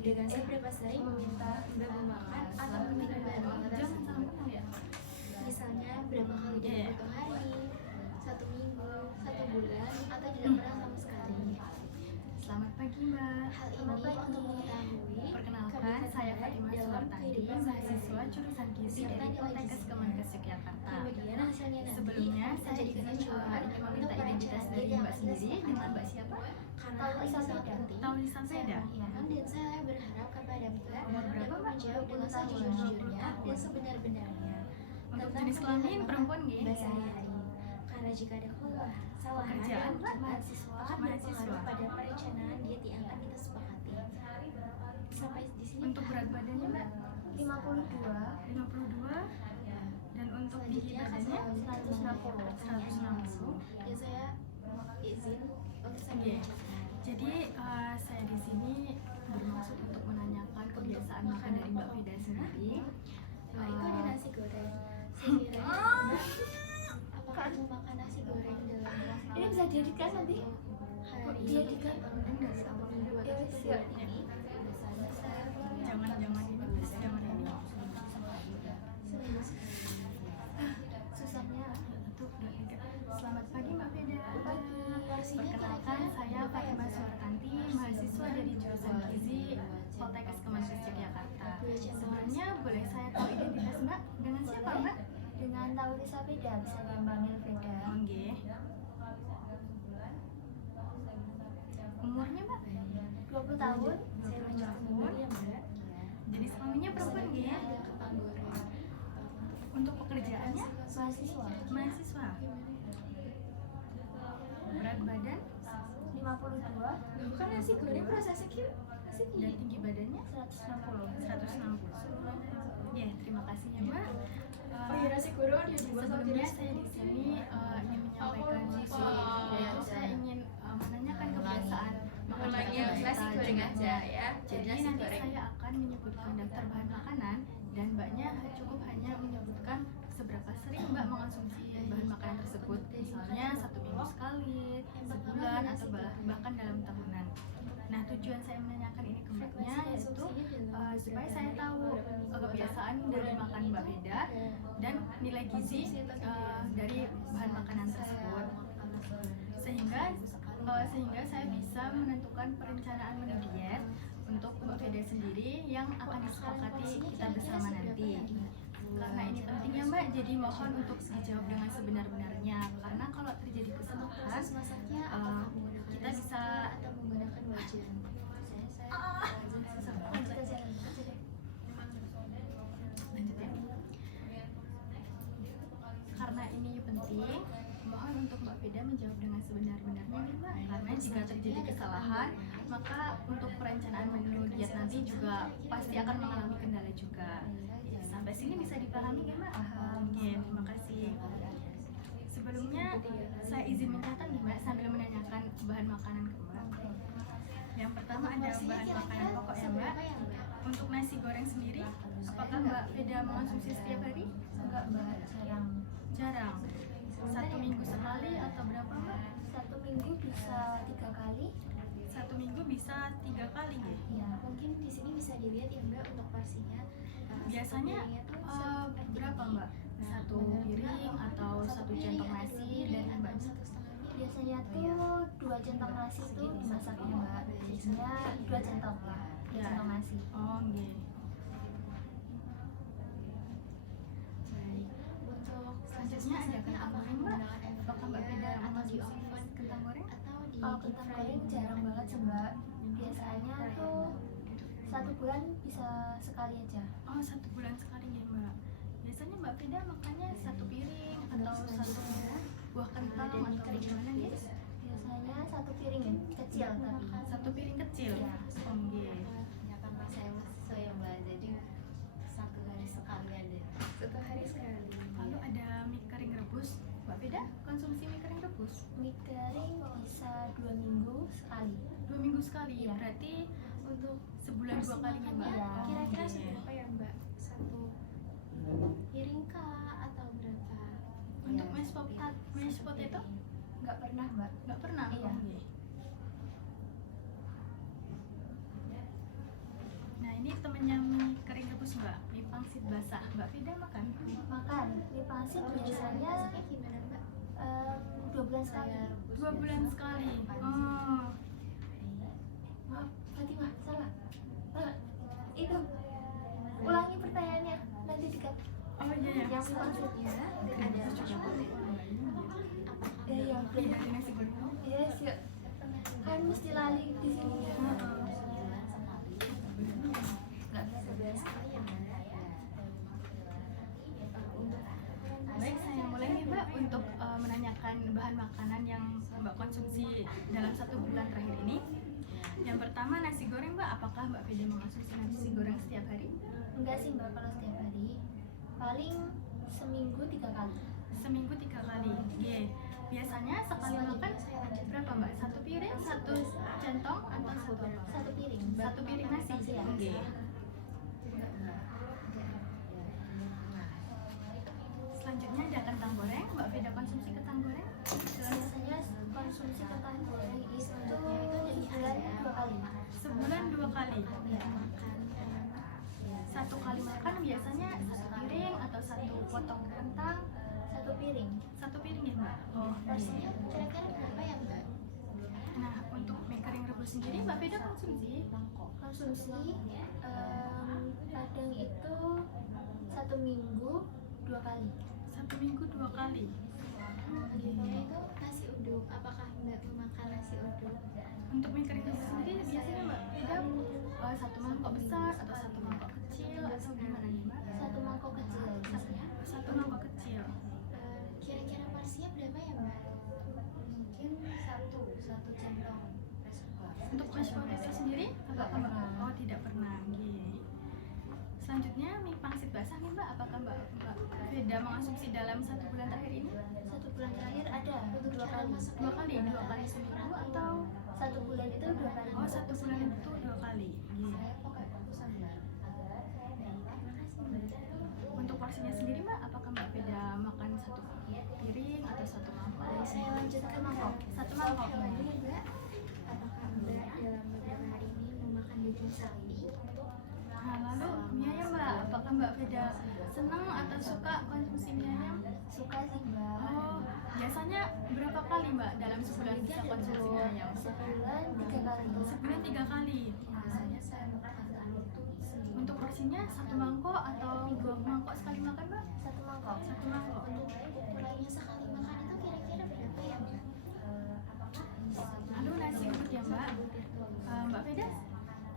Dengan seberapa sering meminta Mbak memakan atau meminum bahan Jangan salah ya. Misalnya berapa kali dalam satu hari, 1 minggu, 1 bulan, atau tidak pernah sama sekali. Selamat pagi Mbak. Hal ini untuk mengetahui Perkenalkan, saya Fatimah dalam Suwartandi, kehidupan mahasiswa jurusan Gizi dari Poltekkes Kemenkes Yogyakarta. Kemudian hasilnya nanti Sebelumnya, saya saya ingin coba ingin meminta identitas dari Mbak sendiri dengan Mbak siapa? karena hal ini sangat penting. Tulisan sepeda. Dan saya berharap kepada Mbak Umur berapa, dapat Mbak? menjawab dengan sejujur-jujurnya dan sebenar-benarnya Untuk tentang jenis kelamin pernyataan perempuan nggih? Mbak sehari-hari. Karena jika ada kesalahan Pekerjaan, dan Mbak? mahasiswa akan berpengaruh pada perencanaan diet yang akan kita sepakati. Sampai di sini Untuk berat badannya Mbak? 52. 52. Dan untuk tinggi Selanjutnya akan badannya? saya 160. 160. Dan saya izin untuk saya Oke. menceritakan. Jadi saya di sini bermaksud untuk menanyakan kebiasaan makan dari Mbak Fida sendiri. Nah, itu ada nasi goreng. Sekiranya apakah kamu makan nasi goreng dalam Ini bisa dieditkan nanti? hari Dieditkan? enggak 1 minggu atau 1 bulan ini? Biasanya saya Jangan ini, please, jangan ini. seminggu susahnya Satu, dua, tiga. Selamat pagi Mbak Fida. porsinya Perkenalkan, saya Fatimah Suwartandi, mahasiswa dari jurusan Gizi Poltekkes Kemenkes Yogyakarta. Sebelumnya boleh saya tahu identitas Mbak? Dengan siapa Mbak? Dengan Taurisa Veda, bisa dipanggil Veda. Oke. Umurnya Mbak? 20 tahun. saya menjawab umur ya Mbak. Jenis kelaminnya perempuan nggih ya? Ada kepanggoran. Untuk pekerjaannya? Mahasiswa. Mahasiswa. Berat badan 52. Bukan nasi goreng prosesnya nasi dan tinggi badannya 160. 160. Ya, terima kasih ya Mbak. Oh iya, nasi goreng dia dibuat Sebelumnya saya di sini ingin menyampaikan yaitu saya ingin menanyakan kebiasaan makan Namanya Mbak nasi Fida goreng juga. aja ya. Jadi Nasi nanti goreng. saya akan menyebutkan daftar bahan makanan dan Mbaknya cukup hanya menyebutkan seberapa sering Mbak mengonsumsi bahan makanan tersebut. Misalnya 1 minggu sekali, sebulan atau bahkan dalam tahunan. Nah, tujuan saya menanyakan ini ke Mbaknya yaitu supaya saya tahu kebiasaan dari makan Mbak Fida dan nilai gizi dari bahan makanan tersebut, sehingga saya bisa menentukan perencanaan menu diet untuk Mbak Fida sendiri yang akan disepakati kita bersama nanti. Karena ini penting ya Mbak, jadi mohon untuk dijawab dengan sebenar-benarnya. Karena kalau terjadi kesalahan, Proses masaknya apakah menggunakan kita bisa atau menggunakan wajan? lanjut ya. Karena ini penting, mohon untuk Mbak Fida menjawab dengan sebenar-benarnya nih Mbak. Karena jika terjadi kesalahan, maka untuk perencanaan menu diet nanti juga pasti akan mengalami kendala juga. Sampai sini bisa dipahami ya Mbak? Oke, terima kasih. Sebelumnya saya izin mencatat nih Mbak sambil menanyakan bahan makanan ke Mbak. Yang pertama ada bahan makanan pokok ya Mbak. Untuk nasi goreng sendiri, apakah Mbak Fida mengonsumsi setiap hari? Enggak, Mbak, jarang. Jarang. 1 minggu sekali atau berapa Mbak? 1 minggu bisa 3 kali. 1 minggu bisa 3 kali ya? Ya. Mungkin di sini bisa dilihat ya Mbak untuk porsinya. Biasanya berapa Mbak? 1 piring atau 1 centong nasi dari Mbak? 1,5. Biasanya tuh 2 centong nasi tuh dimasaknya Mbak. Biasanya 2 centong ya. 2 centong nasi. Oh, nggih. Baik. Untuk Selanjutnya ada kentang goreng Mbak. Apakah Mbak Fida atau di mengonsumsi oven kentang goreng? atau di Kalau deep kentang fry? goreng jarang banget sih Mbak. Biasanya tuh 1 bulan bisa sekali aja. Oh, 1 bulan sekali ya Mbak. Biasanya Mbak Fida makannya 1 piring atau 1 buah kentang atau bagaimana nih? Biasanya 1 piring ya, kecil tapi. 1 piring kecil. Iya. Oh, nggih. Ya kan saya mahasiswa ya Mbak, jadi 1 hari sekali aja. 1 hari sekali. Lalu ada mie kering rebus. Mbak Fida konsumsi mie kering rebus? Mie kering bisa 2 minggu sekali. 2 minggu sekali. Iya. Berarti Untuk sebulan 2 kali ya Mbak? Iya. kira-kira Oke. seberapa ya Mbak? 1 piring kah atau berapa? Untuk Iya. mashed potato? Nggak pernah Mbak. Nggak pernah? Iya. Oh, nggih. ini temennya mie kering rebus mbak, mie pangsit basah. Mbak Fida makan? Makan mie pangsit biasanya Masaknya gimana mbak? 2 bulan sekali. 2 bulan sekali. Oh, Maaf, Fatimah, salah. Itu ulangi pertanyaannya nanti dekat oh iya ya. yang mie pangsitnya. Ada Ya, Iya, dari nasi goreng. yes, yuk. Kan mesti lali di sini. Nggak bisa. Baik, saya mulai nih mbak untuk menanyakan bahan makanan yang mbak konsumsi dalam 1 bulan terakhir ini. Yang pertama nasi goreng mbak, apakah mbak Fida mengonsumsi nasi goreng setiap hari? Enggak sih mbak, kalau setiap hari paling seminggu 3 kali. Seminggu 3 kali. Oke. Biasanya sekali makan berapa mbak? 1 piring, 1 centong atau 1 apa? 1 piring. 1 piring nasi. Ya. Oke. Selanjutnya ada kentang goreng. Mbak Fida konsumsi kentang goreng? Biasanya konsumsi kentang goreng itu sebulan 2 kali. Sebulan 2 kali. Satu kali makan biasanya 1 piring atau 1 potong kentang? 1 piring. 1 piring ya mbak? Oh, Porsinya kira-kira berapa ya mbak? nah untuk mie kering rebus sendiri Mbak Fida konsumsi? Konsumsi kadang itu 1 minggu 2 kali. 1 minggu 2 kali. Biasanya itu nasi uduk. Apakah mbak memakan nasi uduk? Untuk mie kering rebus sendiri biasanya Mbak Fida 1 mangkok besar atau 1 mangkok kecil atau gimana nih Mbak? 1 mangkok kecil biasanya. 1 mangkok kecil. Kira-kira porsinya berapa ya mbak? Mungkin satu centong Untuk mashed potato sendiri apakah Mbak? Oh tidak pernah. Oke. Selanjutnya mie pangsit basah nih Mbak, apakah Mbak Fida mengonsumsi dalam 1 bulan terakhir ini? 1 bulan terakhir ada 2 kali. 2 kali, 2 kali seminggu atau? 1 bulan itu 2 kali. Oh 1 bulan itu 2 kali. Untuk porsinya sendiri Mbak, apakah Mbak Fida makan 1 piring atau 1 mangkok? Saya lanjut ke mangkok. 1 mangkok. Ini mbak, apakah mbak dalam beberapa hari ini memakan daging sapi? Nah lalu mie ayam Mbak, apakah Mbak Fida senang atau suka konsumsi mie ayam? Suka sih mbak. Oh, biasanya berapa kali Mbak dalam sebulan bisa konsumsi mie ayam? Sebulan 3 kali. Sebulan 3 kali. Biasanya saya makan Untuk porsinya 1 mangkok atau 2 mangkok sekali makan Mbak? 1 mangkok. 1 mangkok. ukurannya sekali makan itu kira-kira berapa ya mbak? Lalu nasi uduk ya Mbak. Mbak Fida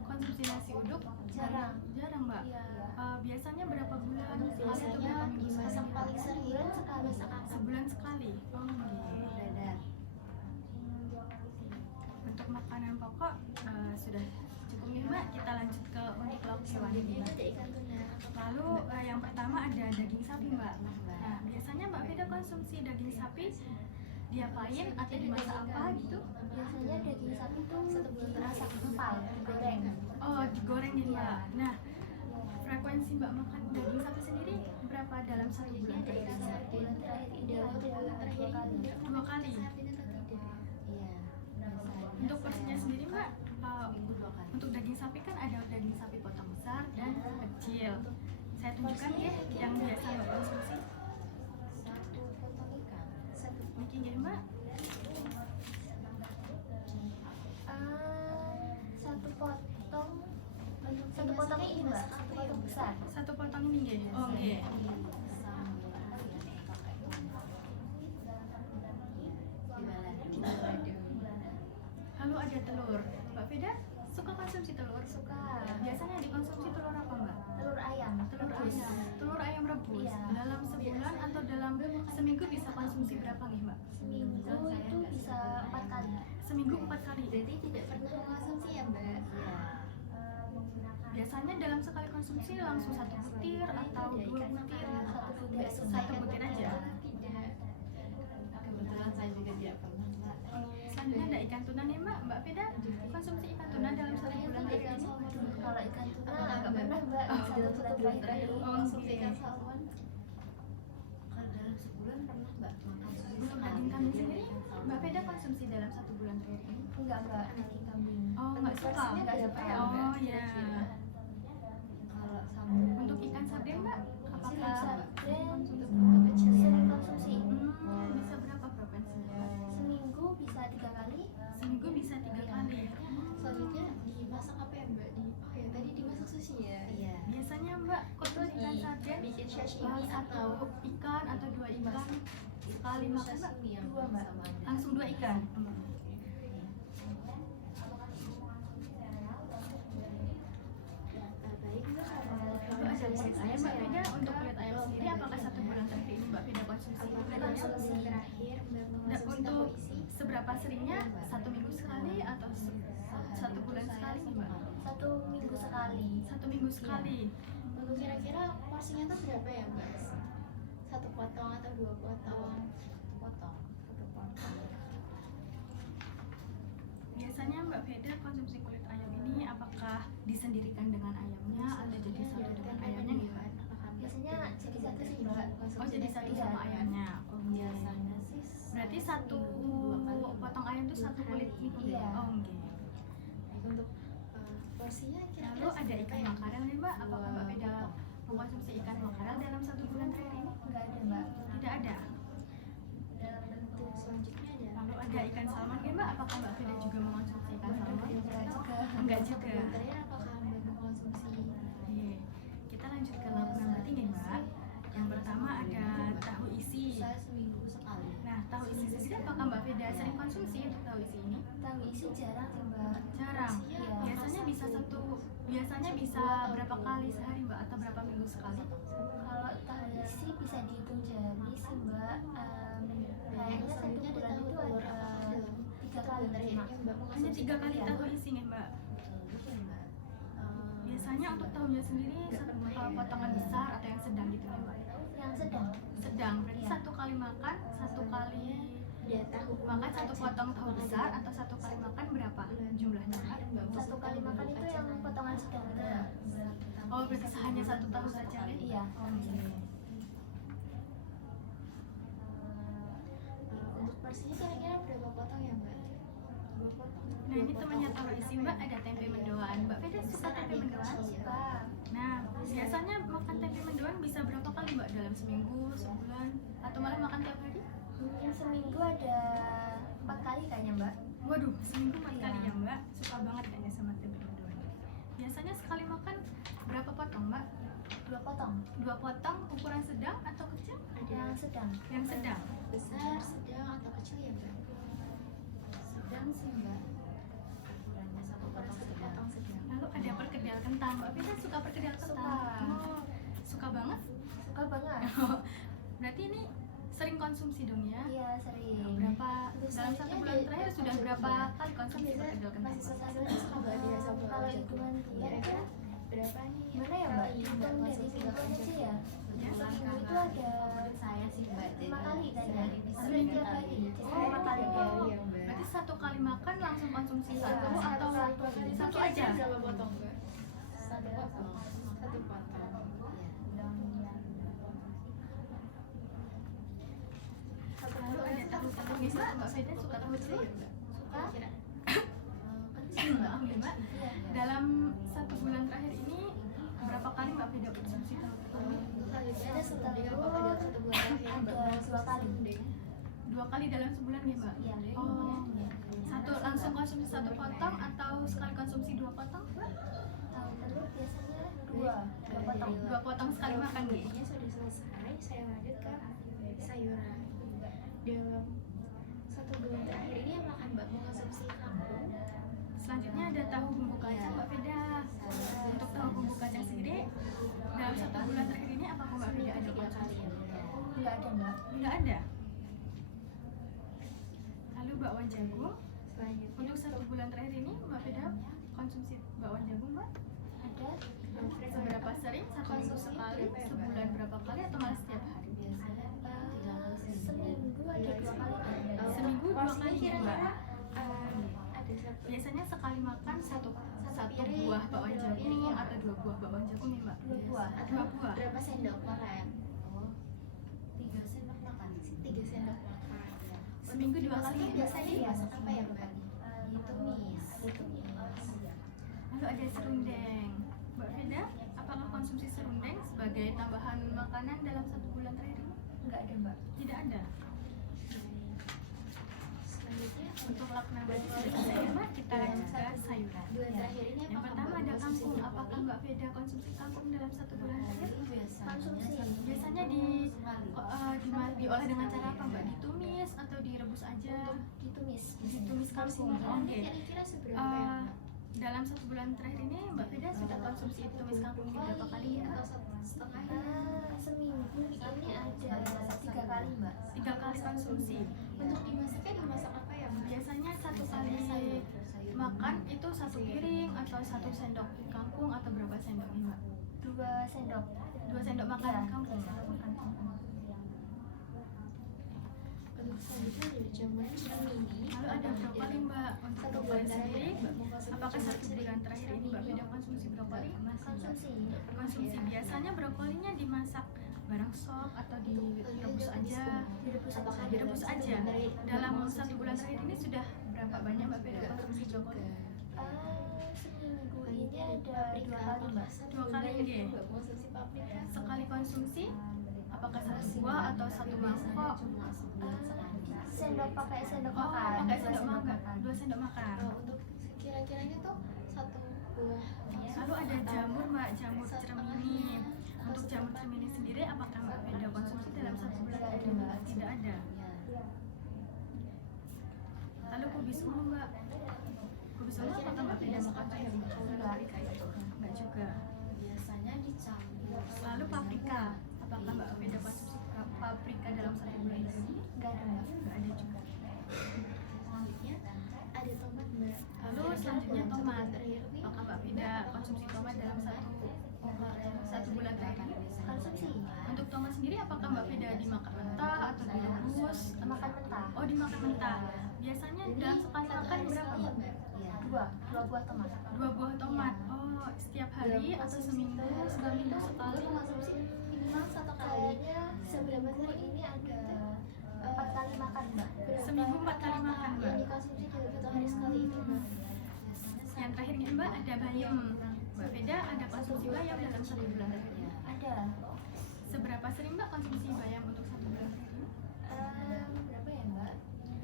konsumsi nasi uduk? Jarang. Jarang Mbak. Iya. Biasanya berapa bulan sekali atau Biasanya berapa minggu sekali? masak paling sering Sebulan sekali. masak apa? Sebulan sekali. Oh, oke. Untuk makanan pokok sudah cukup nih Mbak. Kita lanjut ke untuk lauk hewani. Ini ada ikan tuna. Lalu yang pertama ada daging sapi Mbak. Nah biasanya Mbak Fida konsumsi daging sapi diapain atau dimasak apa gitu? Biasanya daging sapi itu dimasak empal, digoreng. Oh digoreng ya Mbak. Nah frekuensi Mbak makan daging sapi sendiri berapa dalam 1 bulan? Ada ikan sapi. Bulan terakhir ini Dalam bulan terakhir 2 kali. ini 2 kali. sapi atau tidak? Untuk porsinya sendiri Mbak, untuk daging sapi kan ada daging sapi potong besar dan kecil. Saya tunjukkan ya yang biasa Mbak konsumsi. Bikin ya Mbak. Satu potong ini mbak, 1 potong besar. 1 potong ini nggih. Oh nggih. Lalu ada telur. Mbak Fida suka konsumsi telur? Suka. Biasanya dikonsumsi telur apa Mbak? Telur ayam. Telur rebus. ayam. Telur ayam rebus. Iya. Dalam sebulan atau dalam seminggu bisa konsumsi berapa nih Mbak? Seminggu itu bisa 4 kali. Seminggu 4 kali. Berarti tidak pernah mengonsumsi ya mbak? Biasanya dalam sekali konsumsi langsung 1 butir atau 2 butir. 1 butir. 1 butir aja. Tidak. Kebetulan saya juga tidak pernah mbak. Selanjutnya ada ikan tuna nih Mbak. Mbak Fida konsumsi ikan tuna dalam 1 bulan terakhir ini? Kalau ikan tuna nggak pernah mbak. Dalam bulan terakhir ini. Konsumsi ikan salmon. Kalau dalam sebulan pernah mbak makan sushi Untuk sekali. daging kambing sendiri, Mbak Fida konsumsi dalam 1 bulan terakhir ini? Enggak mbak, daging kambing. Oh, nggak suka? Nggak suka ya, Oh Mbak. ya. Untuk ikan sarden mbak, apakah Sarden kecil ya. sering konsumsi. bisa berapa frekuensinya mbak? Seminggu bisa 3 kali. Seminggu bisa 3 kali. Selanjutnya dimasak apa ya mbak? Oh ya tadi dimasak sushi ya. Iya. Biasanya mbak konsumsi ikan sarden Bikin sashimi satu atau ikan atau 2 ikan sekali makan mbak? Sashimi yang 2 mbak. sama ada. Langsung 2 ikan. baik mbak. Lalu ada kulit ayam mbak Feda. Untuk kulit ayam sendiri apakah 1 bulan terakhir ini mbak Feda konsumsi kulit ayam? Konsumsi terakhir mbak Nah, mengonsumsi tahu untuk isi. seberapa seringnya? 1 minggu sekali atau 1 bulan sekali nih mbak? 1 minggu sekali. 1 minggu sekali. Untuk kira-kira porsinya tuh berapa ya mbak? 1 potong atau 2 potong? Potong. 1 potong. Biasanya mbak Feda konsumsi kulit ayam ini apakah disendirikan dengan ayamnya atau jadi satu dengan ayamnya nih mbak? Biasanya jadi satu sih mbak. Oh jadi satu Iya. sama ayamnya. Oh, Biasanya sih berarti satu potong ayam itu satu kulit nih. Iya. Oh oke. Untuk porsinya kira-kira Lalu ada seberapa ikan ya? makarel nih mbak. Apakah mbak Feda mengkonsumsi ikan makarel dalam 1 bulan terakhir ini? Enggak ada mbak. Tidak ada. Untuk selanjutnya ada Lalu ada ikan salmon nih mbak. Apakah mbak Feda juga mengkonsumsi ikan salmon? Enggak juga. Enggak Satu juga. bulan terakhir apakah mbak mengkonsumsi? Oke, kita lanjut ke lauk number 3 mbak. Yang pertama ada tahu isi. saya seminggu sekali. Nah, tahu isi sendiri apakah mbak Feda sering konsumsi untuk tahu isi ini? Tahu isi jarang sih mbak. Jarang. Iya. Biasanya bisa berapa kali sehari mbak atau berapa minggu sekali? Kalau tahu isi bisa dihitung jari sih mbak. Kayaknya 1 bulan itu ada 3 kali terakhirnya mbak Hanya mengkonsumsi 3 kali Iya. tahu isi nih mbak. Mungkin mbak. Biasanya untuk tahunya sendiri potongan besar atau yang sedang gitu nih mbak? yang sedang. Sedang berarti Iya. 1 kali makan, 1 kali dia tahu makan 1 potong tahu besar atau 1 kali makan berapa jumlahnya mbak? 1 kali makan itu yang potongan sedang itu mbak. Oh berarti hanya 1 tahu saja nih? Iya. untuk porsinya kira-kira berapa potong ya mbak? 2 potong. Nah ini temannya tahu isi mbak, ada tempe mendoan. Mbak Feda suka tempe mendoan? Suka. Nah biasanya makan tempe mendoan bisa berapa kali mbak? Dalam seminggu, sebulan, atau malah makan tiap hari? Seminggu ada 4 kali kayaknya mbak. Waduh, seminggu 4 kali Iya. ya mbak? Suka banget kayaknya sama tempe mendoan. Biasanya sekali makan berapa potong mbak? 2 potong. 2 potong ukuran sedang atau kecil? Yang sedang. Yang sedang. Besar, sedang atau kecil ya mbak? Sedang sih mbak. Ukurannya 1 potong Satu sedang. potong sedang. Lalu ada perkedel kentang. Mbak Feda suka perkedel kentang? Suka. Oh, suka banget? Suka banget. Berarti ini sering konsumsi dong ya? Iya sering. Berapa Untuk dalam 1 selanjutnya bulan ada terakhir sudah konsumsi berapa ya. kali konsumsi Biasanya perkedel kentang? masih sosialnya suka mbak dia sama Kalau hitungan bulan kira-kira kan berapa nih? gimana ya mbak? kali Hitung mbak dari konsumsi mingguan bakwan aja jagung? ya. Ya, Seminggu itu ada Menurut saya sih mbak. 5 kali kayaknya. Hampir Seminggu tiap hari. kali. Jadi 5 kali Oh, hari. iya mbak. Berarti 1 kali makan langsung konsumsi Iya, satu atau satu aja? Berapa potong mbak? 1 potong. 1 potong. Lalu ada tahu telur nih mbak? Mbak Feda suka tahu telur? Suka? Kira Kecil mbak. Oke mbak. Iya. Dalam 1 bulan terakhir ini berapa kali mbak Feda konsumsi tahu telur? selanjutnya ada serundeng apakah dalam 1 bulan terakhir mbak Ada mengonsumsi 2 kali. serundeng? 2 kali dalam sebulan ya mbak? Iya. Oh, satu langsung konsumsi 1 potong atau sekali konsumsi 2 potong? Tahu telur biasanya 2 potong. 2 potong sekali makan nih. Ini sudah selesai, saya lanjut ke sayuran. Dalam 1 bulan terakhir ini apakah mbak mengonsumsi kangkung? Selanjutnya ada tahu bumbu kacang mbak Feda. Untuk tahu bumbu kacang sendiri dalam 1 bulan terakhir ini apakah mbak Feda ada konsumsi? Enggak ada mbak. Enggak ada. Lalu bakwan jagung. Selanjutnya Untuk 1 bulan terakhir ini mbak Feda konsumsi bakwan jagung mbak? Ada. Seberapa sering? 1 minggu sekali, sebulan berapa kali atau malah setiap hari? Seminggu ada 2 kali. Seminggu 2 porsinya kali ya kira-kira mbak? ada satu Biasanya sekali makan satu piring, buah bakwan dua jagung piring. atau 2 buah bakwan jagung nih mbak? 2 buah. atau 2 buah. berapa sendok makan? 3 sendok makan di sini. 3 sendok makan. Seminggu 2 kali. Maksudnya biasanya dimasak apa ya mbak? Itu mis. Itu Lalu ada serundeng. Mbak Feda, apakah mengkonsumsi serundeng sebagai tambahan makanan dalam 1 bulan terakhir ini? Enggak ada mbak. Tidak ada. Selanjutnya Untuk lauk nabati sudah selesai Mbak, kita lanjut ke sayuran. bulan terakhir ini Yang pertama ada kangkung. Apakah Mbak Veda konsumsi kangkung dalam 1 bulan terakhir? Konsumsi. Biasanya diolah dengan cara apa Mbak? Ditumis atau direbus aja? Ditumis. Ditumis kangkung. Oke. kira-kira seberapa ya? Eh, dalam 1 bulan terakhir ini Mbak Veda sudah konsumsi tumis kangkung berapa kali ya? Atau setengah? Seminggu ini ada 3 kali mbak. 3 kali konsumsi. Untuk dimasaknya dimasak apa ya? Mbak? Biasanya 1 kali makan itu 1 piring atau 1 sendok kangkung atau berapa sendok nih Mbak? 2 sendok. 2 sendok makan Iya, kangkung. 2 sendok makan kangkung. Untuk selanjutnya ada jamur mini. Lalu ada brokoli Mbak. Untuk brokoli sendiri, apakah 1 bulan terakhir ini Mbak Veda konsumsi brokoli? Konsumsi. Konsumsi biasanya brokolinya dimasak bareng sop atau direbus aja? Direbus aja. Dalam 1 bulan terakhir ini sudah berapa banyak Mbak Veda konsumsi brokoli? Seminggu ini ada 2 kali mbak. 2 kali nggih. Konsumsi paprika. Sekali konsumsi apakah 1 buah atau 1 mangkok? Sendok pakai sendok Oh, makan. pakai 2 sendok makan. 2 sendok makan. Untuk kira-kiranya tuh 1 buah. Lalu ada jamur Mbak, jamur cermini. Untuk jamur cermini sendiri apakah Mbak Veda konsumsi dalam 1 bulan terakhir ini? Tidak ada. Lalu kubis ungu Mbak. Kubis ungu apakah Mbak Veda mengkonsumsi? Enggak juga. Biasanya dicampur. Lalu paprika, apakah Mbak Veda konsumsi paprika dalam 1 bulan terakhir ini? Enggak ada mbak. Enggak ada juga. Selanjutnya ada tomat Mbak. Lalu selanjutnya tomat. Terakhir nih. Apakah Mbak Veda konsumsi tomat dalam 1 bulan terakhir ini? Konsumsi. Untuk tomat sendiri apakah Mbak Veda dimakan mentah atau direbus? Makan mentah. Oh, dimakan mentah. Biasanya dalam sekali makan berapa Mbak? Iya. 2 buah tomat. 2 buah tomat. Oh, setiap hari atau seminggu sekali? Konsumsi minimal 1 kali. Kayaknya Seberapa sering ini ada 4 kali makan mbak. Seminggu 4 kali makan Mbak. Yang dikonsumsi dalam 1 hari sekali itu Mbak. Yang terakhir ini Mbak ada bayam. Mbak Veda ada konsumsi bayam dalam 1 bulan terakhir ini? Ada. Seberapa sering Mbak konsumsi bayam untuk 1 bulan terakhir ini? Berapa ya mbak?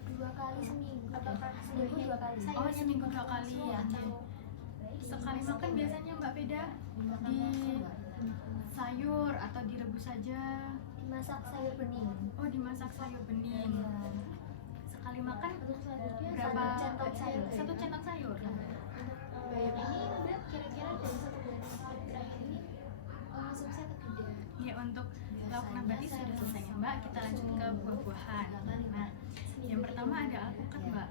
2 kali seminggu. Apakah Seminggu 2 kali. Oh, seminggu 2 kali. Iya. Sekali makan biasanya Mbak Veda di sayur atau direbus saja? Dimasak sayur bening. Oh, dimasak sayur bening. Iya. Sekali makan Untuk selanjutnya berapa? Satu centong sayur. 1 centong sayur. bayam ini Mbak kira-kira dari 1 bulan terakhir ini konsumsi atau tidak? Ya, untuk lauk nabati sudah selesai ya Mbak. Kita lanjut ke buah-buahan. Nah, yang pertama ada alpukat Mbak.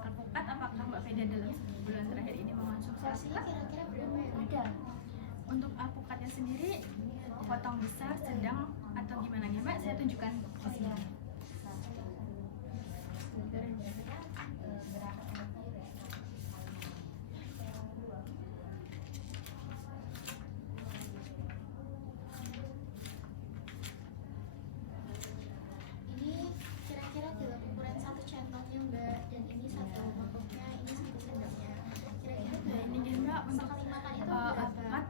Alpukat apakah Mbak Veda dalam 1 bulan terakhir ini mengonsumsi Porsinya alpukat? kira-kira berapa ya Mbak? Ada. Untuk alpukatnya sendiri potong besar, sedang atau gimana ya Mbak? Saya tunjukkan di sini. Ini kira-kira dalam ukuran 1 centongnya Mbak, dan ini 1 mangkoknya, ini 1 sendoknya. Kira-kira Nah, ini dia Mbak untuk sekali makan itu alpukat berapa?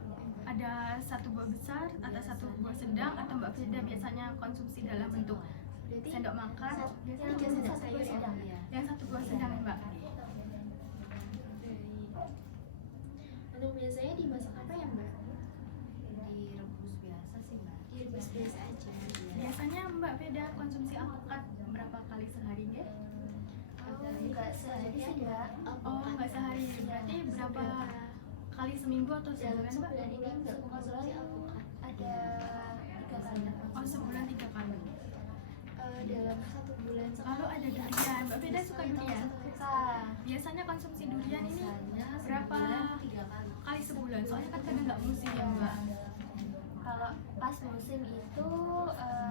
ada 1 buah besar atau 1 buah sedang atau Mbak Veda biasanya konsumsi dalam bentuk Berarti sendok makan. biasanya 3 sendok sayur ya? Iya. Yang 1 buah sedang Mbak. Untuk biasanya dimasak apa ya Mbak? Direbus biasa sih mbak. Direbus biasa aja. Biasanya Mbak Veda konsumsi alpukat berapa kali sehari nggih? Enggak sehari sih mbak. Oh, nggak sehari. Berarti berapa kali seminggu atau Dalam sebulan Mbak? sebulan ini Mbak mengkonsumsi alpukat. Ada 3 kali. Oh, sebulan 3 kali. Dalam 1 bulan Lalu ada durian. Mbak Veda suka durian? Suka. Biasanya konsumsi durian ini Biasanya berapa sebulan 3 kali. kali sebulan? Soalnya kan kadang nggak musim ya Mbak. Kalau pas musim itu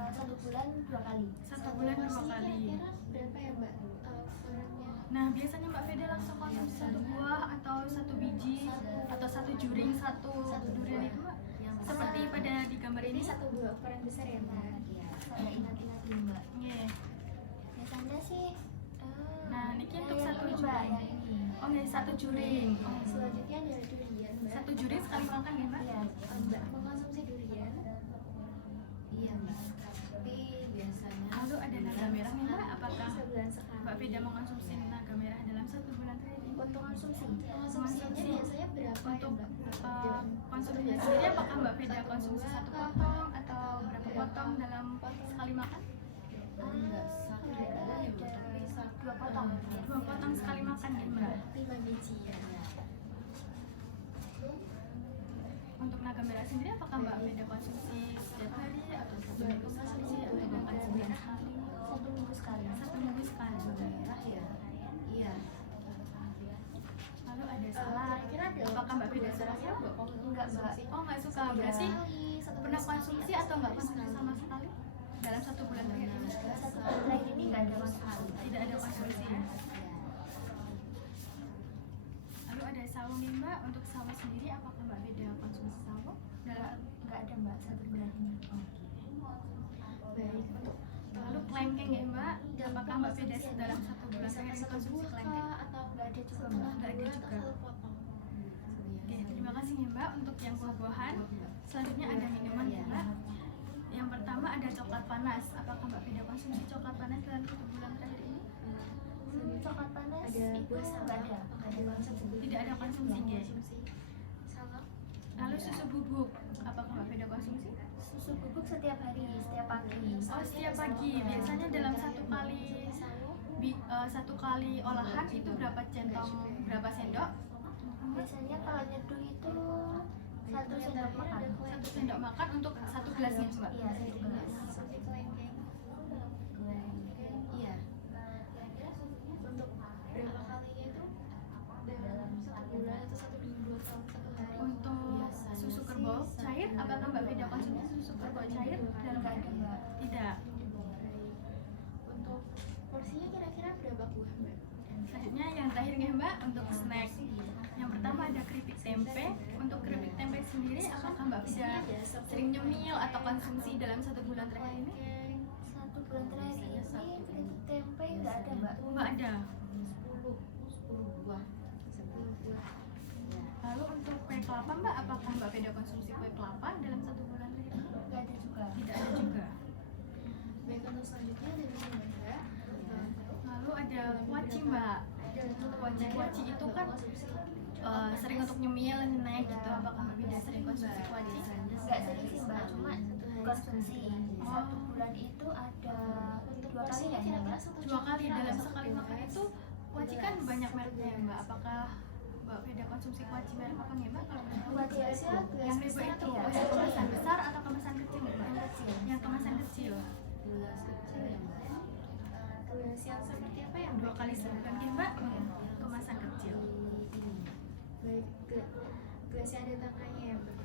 1 bulan 2 kali. 1 bulan 2 kali. Kira-kira berapa ya Mbak? Menurutnya Nah, biasanya Mbak Veda langsung konsumsi 1 buah atau 1 biji atau 1 juring 1 durian itu Mbak? Seperti pada di gambar ini. ini 1 buah ukuran besar ya Mbak. Saya ingat-ingat dulu mbak. Nggih. Biasanya sih. Nah, niki untuk yang 1 ini, mbak, juring. yang ini. Oh, nggih, 1 juring. Oh, Selanjutnya ada durian Mbak. 1 juring sekali makan ya Mbak? Iya. Mbak mengkonsumsi Beda mengonsumsi naga merah dalam 1 bulan terakhir ini? Untuk konsumsi Konsumsinya biasanya berapa ya Untuk Mbak? konsumsinya sendiri apakah Mbak Beda konsumsi 1 potong atau berapa potong dalam sekali makan? Enggak, satu mereka bulan ya, ada Mbak. 2 potong. 2 potong sekali makan ya Mbak. 5 biji ya. Untuk naga merah sendiri apakah Mbak Beda konsumsi setiap hari atau 1 minggu sekali atau bahkan sebulan sekali? 1 minggu sekali. 1 minggu sekali. Merah ya. Iya. Lalu ada salad. Apakah Mbak Beda suka salad? Enggak, Mbak. Oh nggak suka, berarti pernah konsumsi atau nggak konsumsi sama sekali dalam 1 bulan terakhir ini? 1 bulan terakhir ini nggak ada masalah. Tidak ada konsumsi ya. Lalu ada sawo nih Mbak. Untuk sawo sendiri apakah Mbak Beda konsumsi sawo dalam Nggak ada, Mbak, 1 bulan ini. Baik, untuk lalu kelengkeng ya Mbak? Apakah Mbak Beda dalam 1 bulan terakhir ini konsumsi kelengkeng? atau Nggak ada juga, setengah Mbak. Nggak ada bulan juga. atau 1 potong? Oke, terima kasih ya Mbak. Untuk yang buah-buahan, selanjutnya ada minuman ya Mbak. Yang pertama ada coklat panas. Apakah Mbak Beda konsumsi coklat panas dalam 1 bulan terakhir ini? Coklat panas Ada itu buah nggak ada. Nggak ada konsumsi. Tidak ada konsumsi ya. Salad. Lalu susu bubuk. Apakah Mbak Beda konsumsi? Susu bubuk setiap hari, setiap pagi. Oh, setiap pagi. Biasanya dalam 1 kali olahan itu berapa centong, berapa sendok? Biasanya kalau nyeduh itu 1 sendok makan. 1 sendok makan untuk 1 gelas nih Mbak. Iya, 1 gelas. Konsumsi kelengkeng. Iya. Untuk berapa kalinya itu dalam 1 bulan atau 1 minggu atau 1 hari? Untuk susu kerbau cair, apakah Mbak Beda konsumsi susu kerbau cair dalam Nggak ada, Mbak. Tidak. Untuk porsinya kira-kira berapa buah Mbak? Selanjutnya yang terakhir nih Mbak, untuk snack. Yang pertama ada keripik tempe. Untuk keripik tempe sendiri, apakah Mbak Beda sering nyemil atau konsumsi dalam 1 bulan terakhir ini? 1 bulan terakhir ini keripik tempe nggak ada, Mbak. Mbak ada. 10 buah. 10 buah. Lalu untuk kue kelapa Mbak, apakah Mbak Beda konsumsi kue kelapa dalam 1 bulan terakhir ini? Nggak ada juga. Tidak ada juga. Baik, untuk selanjutnya ada minuman Mbak. Lalu ada kuaci Mbak. Kuaci itu kan sering untuk nyemil, snack gitu. Apakah Mbak Beda sering konsumsi kuaci? Nggak sering sih, Mbak. Cuma konsumsi 1 bulan itu ada 2 kali nggak ya, Mbak? 2 kali dalam sekali makan itu. Kuaci kan banyak mereknya ya Mbak. Apakah Mbak Beda konsumsi kuaci merek apa nih Mbak? Kalau boleh tahu? Kuaci itu Yang ribu itu ya. yang kemasan besar atau kemasan kecil nih Mbak? Yang kecil. Yang kemasan kecil. Gelas kecil ya, Mbak. Gelas yang seperti apa ya 2 kali sebulan nih Mbak. Kemasan kecil. Baik, gelas yang ada tangkanya ya Mbak.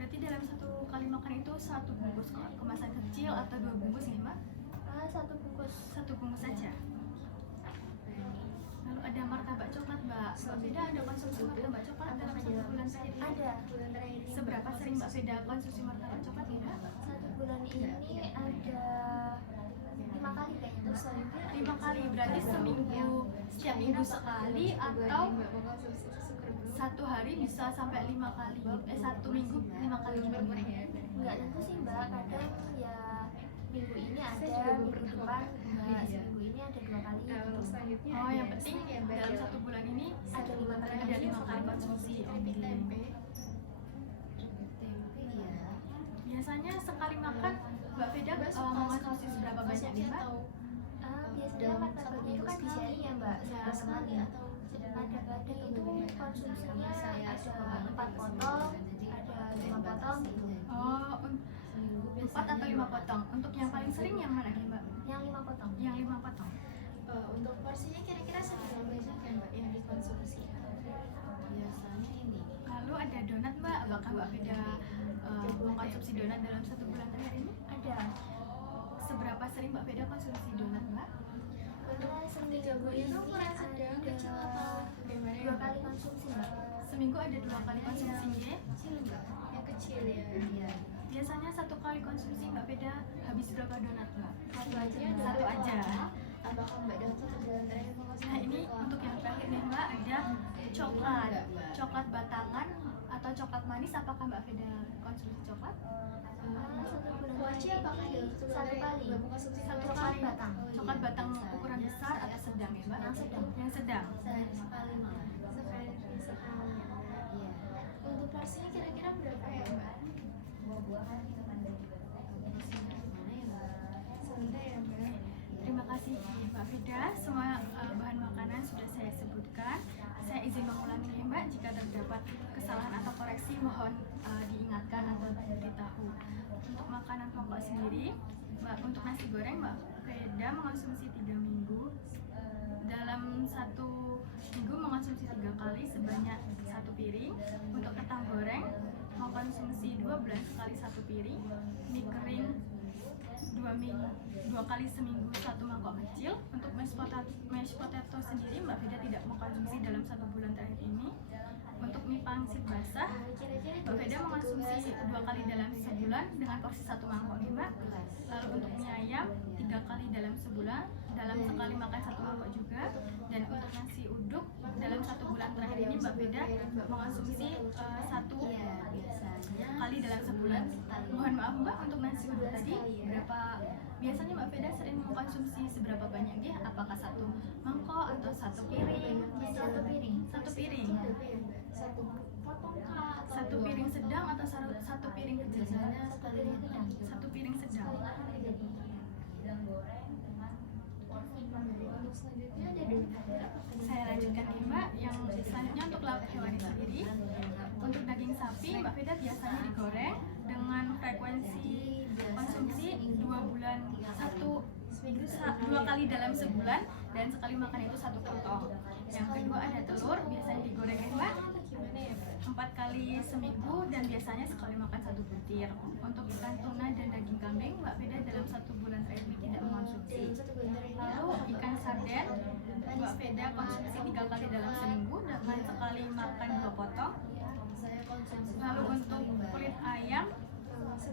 Berarti dalam 1 kali makan itu 1 bungkus kemasan kecil atau 2 bungkus nih Mbak? 1 bungkus. 1 bungkus saja. Lalu ada martabak coklat Mbak. Mbak Beda ada konsumsi martabak coklat dalam 1 bulan terakhir ini? Ada. Bulan terakhir ini Seberapa sering Mbak Beda konsumsi martabak coklat nih Mbak? 1 bulan ini ada 5 kali kayaknya. Terus selanjutnya 5 kali, berarti seminggu, setiap minggu sekali atau Mbak mau konsumsi susu kerbau? 1 hari bisa sampai 5 kali. 1 minggu 5 kali juga. Nggak tentu sih, Mbak. Kadang ya minggu ini ada, minggu depan enggak. Seminggu ini ada 2 kali. Kalau selanjutnya Oh, ada yang penting snack ya, Mbak, dalam ya. 1 bulan ini Ada 5 kali. ada 5 kali konsumsi. Keripik tempe. Tempe ya. Biasanya sekali makan Mbak Beda Mbak suka mengonsumsi seberapa banyak nih Mbak? atau Biasanya dalam kan 1 bagian minggu itu kan di sharing ya, Mbak. Ya, Sekali. sekali atau Kadang-kadang itu konsumsinya ada 4 potong, ada 5 potong gitu. Oh, 4 atau 5 potong. Untuk yang paling sering yang mana nih Mbak? Yang 5 potong. Yang 5 potong. untuk porsinya kira-kira seberapa banyak ya Mbak yang dikonsumsi? Biasanya ini. Lalu ada donat Mbak. Apakah Mbak Beda mengkonsumsi donat dalam 1 bulan terakhir ini? Ada. Seberapa sering Mbak Beda konsumsi donat Mbak? Untuk seminggu itu ukuran sedang, kecil atau bagaimana ya 2 Mbak? kali konsumsi, Mbak. Seminggu ada 2 kali konsumsinya. Kecil Mbak? Yang kecil ya. Iya. Biasanya 1 kali konsumsi Mbak Beda habis berapa donat Mbak? Satu aja, Ini Mbak. Satu aja. Apakah Mbak dalam 1 bulan terakhir mengkonsumsi? Nah ini untuk yang terakhir nih Mbak, ada coklat. Coklat batangan atau coklat manis, apakah Mbak Beda konsumsi coklat? 1 bulan Puasa mochi apakah dalam satu Satu bulan kali. Mbak mengkonsumsi Satu mochi? kali. batang. Coklat batang ukuran besar atau sedang ya mbak? Yang sedang. Yang sedang. Sehari sekali malah. Sekali. Iya. Untuk porsinya kira-kira berapa ya Mbak? Mana ya mbak? Sebentar ya Mbak. Terima kasih Mbak Fida. Semua bahan makanan sudah saya sebutkan. Saya izin mengulangi ya Mbak, jika terdapat kesalahan atau koreksi mohon diingatkan atau diberitahu. Untuk makanan pokok sendiri, Mbak, untuk nasi goreng Mbak Fida mengonsumsi 3 minggu. Dalam 1 minggu mengonsumsi 3 kali sebanyak 1 piring. Untuk kentang goreng mengkonsumsi 12 kali 1 piring. Mie kering 2 kali seminggu 1 mangkok kecil. Untuk mashed potato sendiri Mbak Fida tidak mengkonsumsi dalam 1 bulan terakhir ini. Untuk mie pangsit basah Kira-kira Mbak Fida mengkonsumsi 2 kali dalam sebulan dengan porsi 1 mangkok nih Mbak. Lalu untuk mie ayam 3 kali dalam sebulan, dalam sekali makan 1 mangkok juga. Dan untuk nasi uduk dalam 1 bulan terakhir ini Mbak Fida mengkonsumsi 1 Iya, biasanya kali dalam sebulan. Mohon maaf Mbak, untuk nasi uduk tadi berapa biasanya Mbak Fida sering mengkonsumsi seberapa banyak dia? Apakah 1 mangkok atau 1 piring? 1 piring. 1 piring. Satu potong kah? Atau 1 piring sedang atau 1 piring kecil? biasanya sekali makan. 1 piring sedang. Untuk selanjutnya ada donat. Saya lanjutkan nih Mbak, yang selanjutnya untuk lauk hewani sendiri. Untuk daging sapi Mbak Fida biasanya digoreng dengan frekuensi konsumsi 2 kali dalam sebulan, dan sekali makan itu 1 potong. Yang kedua ada telur, biasanya digoreng ya Mbak, Gimana ya Mbak? 4 kali seminggu dan biasanya sekali makan 1 butir. Untuk ikan tuna dan daging kambing Mbak Fida dalam 1 bulan terakhir ini tidak mengonsumsi. Dalam 1 bulan terakhir ini Lalu ikan sarden Mbak Fida konsumsi 3 kali dalam seminggu dengan sekali makan 2 potong. saya konsumsi Lalu untuk kulit ayam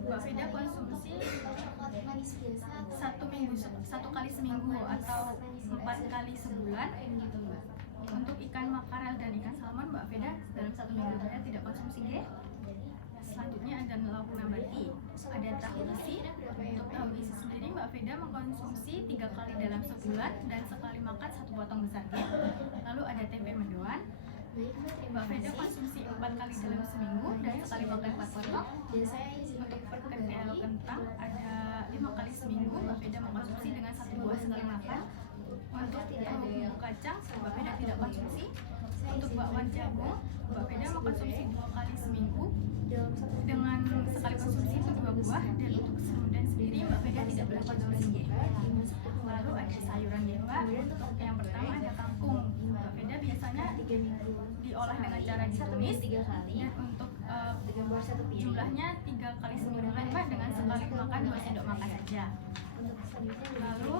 Mbak Fida konsumsi coklat manis biasa atau 1 kali seminggu atau 4 kali sebulan. gitu Mbak? Untuk ikan makarel dan ikan salmon Mbak Fida dalam 1 minggu saya tidak konsumsi deh. Selanjutnya ada lauk nabati, ada tahu isi. Untuk tahu isi sendiri Mbak Fida mengkonsumsi 3 kali dalam sebulan dan sekali makan 1 potong besar deh. Lalu ada tempe mendoan, Baik Mbak, terima Mbak Fida kasih. konsumsi 4 kali dalam seminggu dan sekali makan 4 potong. Dan saya izin Untuk rekam perkedel kembali. kentang ada 5 kali seminggu Mbak Fida mengkonsumsi dengan 1 buah sekali makan. Untuk bumbu kacang Mbak Fida tidak konsumsi. Untuk bakwan jagung Mbak Fida mengkonsumsi 2 kali seminggu Dalam 1 dengan sekali konsumsi itu 2 buah. Dan untuk serundeng sendiri Mbak Fida tidak boleh konsumsi. Lalu ada sayuran ya Mbak. Yang pertama ada kangkung. Mbak Fida biasanya 3 minggu. diolah dengan cara ditumis. 3 kali. Dan untuk Dengan bor 1 piring. jumlahnya 3 kali seminggu lah Mbak, dengan sekali makan 2 sendok makan saja. Untuk selanjutnya Lalu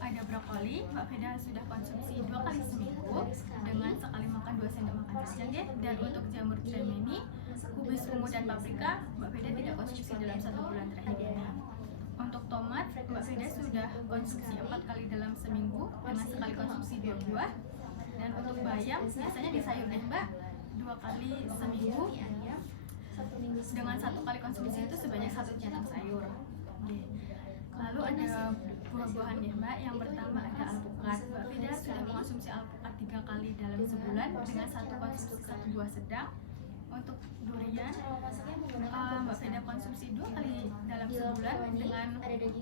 ada brokoli, Mbak Fida sudah konsumsi 2 kali seminggu dengan sekali makan 2 sendok makan saja deh. Dan untuk jamur tremeni, kubis ungu dan paprika Mbak Fida tidak konsumsi dalam 1 bulan terakhir ini. Untuk tomat, Mbak Fida sudah konsumsi 4 kali dalam seminggu dengan sekali konsumsi 2 buah. Dan untuk bayam biasanya di sayur deh Mbak, 2 kali seminggu ayam 1 minggu dengan 1 kali konsumsi itu sebanyak 1 centang sayur. Oke. Lalu ada buah-buahan ya Mbak. Yang pertama ada alpukat. Mbak Fida sudah mengonsumsi alpukat 3 kali dalam sebulan dengan 1 konsumsi 1 buah sedang. Untuk durian cara masaknya menggunakan Mbak Fida konsumsi 2 kali dalam sebulan dengan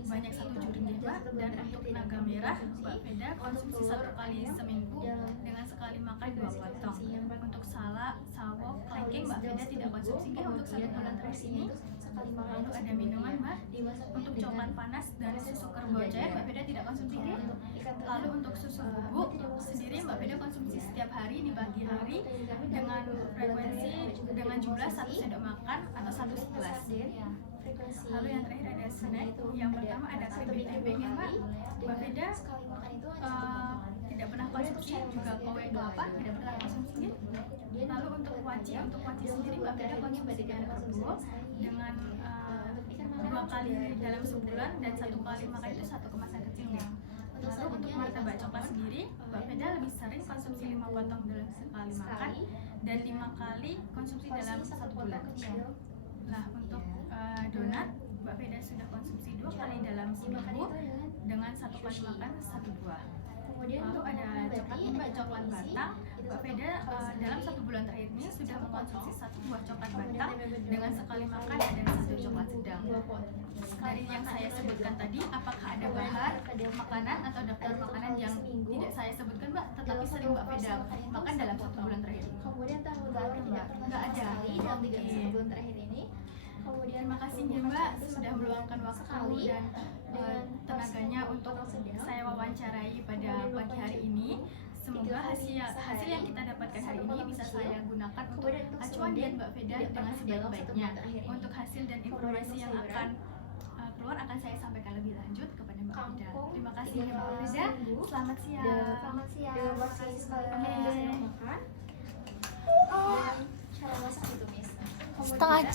banyak 1 juring ya Mbak. Dan untuk naga merah Mbak Fida konsumsi 1 kali seminggu dengan sekali makan 2 potong. Untuk salak, sawo, kelengking Mbak Fida tidak konsumsi ya untuk 1 bulan terakhir ini. sekali makan. Lalu ada minuman Mbak. Dimasak Untuk coklat panas dan susu kerbau cair Mbak Fida tidak konsumsi ya. Lalu untuk susu bubuk sendiri Mbak Fida konsumsi setiap hari di pagi hari dengan frekuensi dengan jumlah 1 sendok makan atau 1 segelas. frekuensi. Lalu yang terakhir ada snack. Yang pertama ada keripik tembeng ya Mbak. Mbak Fida sekali makan itu hanya tidak pernah konsumsi, juga kowe kelapa tidak pernah konsumsi. Lalu untuk kuaci sendiri Mbak Fida konsumsi ikan kebo dengan 2 kali dalam sebulan dan 1 kali makan itu 1 kemasan kecil ya. Lalu untuk martabak coklat sendiri Mbak Fida lebih sering konsumsi 5 potong dalam sekali makan dan 5 kali konsumsi dalam 1 bulan. Nah untuk donat Mbak Fida sudah konsumsi dalam dimakan seminggu itu dengan dengan satu kali makan 1 buah. kemudian Lalu untuk ada makanan coklat berarti mbak, ada coklat nutrisi, batang. itu Mbak satu Veda potong dalam sendiri, 1 bulan terakhir ini sudah satu mengkonsumsi potong. 1 buah coklat Kemudian batang tempe bedong dengan sekali dua makan kali dan 1 seminggu, coklat sedang. 2 potong. Dari yang saya sebutkan tadi, apakah ada Kemudian bahan ada makanan atau daftar ada satu makanan kali yang seminggu, tidak saya sebutkan mbak, tetapi dalam sering satu Mbak porsi Veda makan itu makan satu dalam 1 potong. bulan terakhir ini? Kemudian tahu Nggak telur ada, tidak Mbak. pernah Nggak sama ada. sekali dalam 3 Oke. bulan terakhir ini. Kemudian Terima kasih nih makan Mbak itu sudah satu meluangkan bulan waktu sekali dan dengan tenaganya porsi untuk potong sedang. saya wawancarai pada Kemudian pagi makan hari jagung, ini. Semoga 3 kali hasil yang kita dapatkan hari satu ini potong bisa kecil. saya gunakan untuk Kemudian untuk acuan serundeng dan Mbak Veda tidak dengan pernah dalam 1 sebaik-baiknya. bulan terakhir ini. Untuk hasil dan Kemudian informasi untuk yang sayuran, akan keluar akan saya sampaikan lebih lanjut kepada Mbak Veda. kangkung Terima kasih 3 ya Mbak kali Veda. seminggu, Selamat siang. Selamat siang. dengan porsi sekali makan yang bisa saya makan dan cara masak itu Miss. Kemudian Setengah jam.